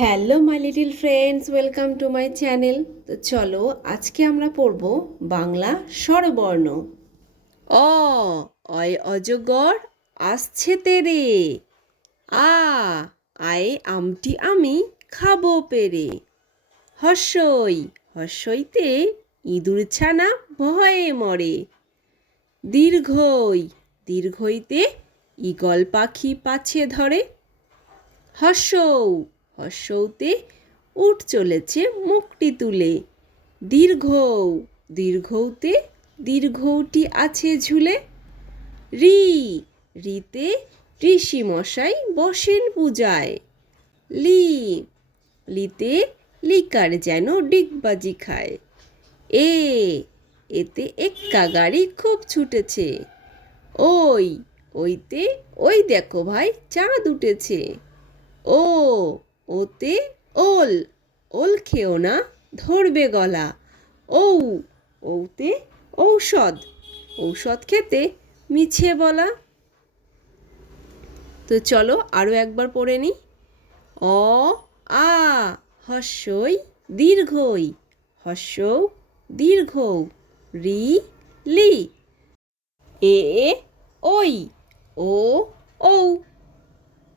Hello my little friends, welcome to my channel. তো চলো, আজকে আমরা পড়ব বাংলা স্বরবর্ণ। অ, অয় অজগর আসছে তেরে। আ, আয়ে আমটি আমি খাব পেরে। হর্ষই, হর্ষইতে ইঁদুর ছানা ভয়ে মরে। দীর্ঘই, দীর্ঘইতে ঈগল পাখি পাছে ধরে। হর্ষৌ হর্ষৌতে উঠ চলেছে মুখটি তুলে। দীর্ঘৌ দীর্ঘৌতে দীর্ঘৌটি আছে ঝুলে। রি, রিতে ঋষি মশাই বসেন পূজায়। লি, লিতে লিকার যেন ডিগবাজি খায়। এ, এতে এক্কা গাড়ি খুব ছুটেছে। ওই, ওইতে, ওই দেখো ভাই, চাঁদ উঠেছে। ও ওতে ওল ওল খেও না, ধরবে গলা। ঔ ওতে ঔষধ ঔষধ খেতে মিছে বলা। তো চলো আরও একবার পড়ে নিই। অ, আ হর্ষই দীর্ঘই হর্ষৌ দীর্ঘ রি, লি। এ, ওই, ও, ঔ।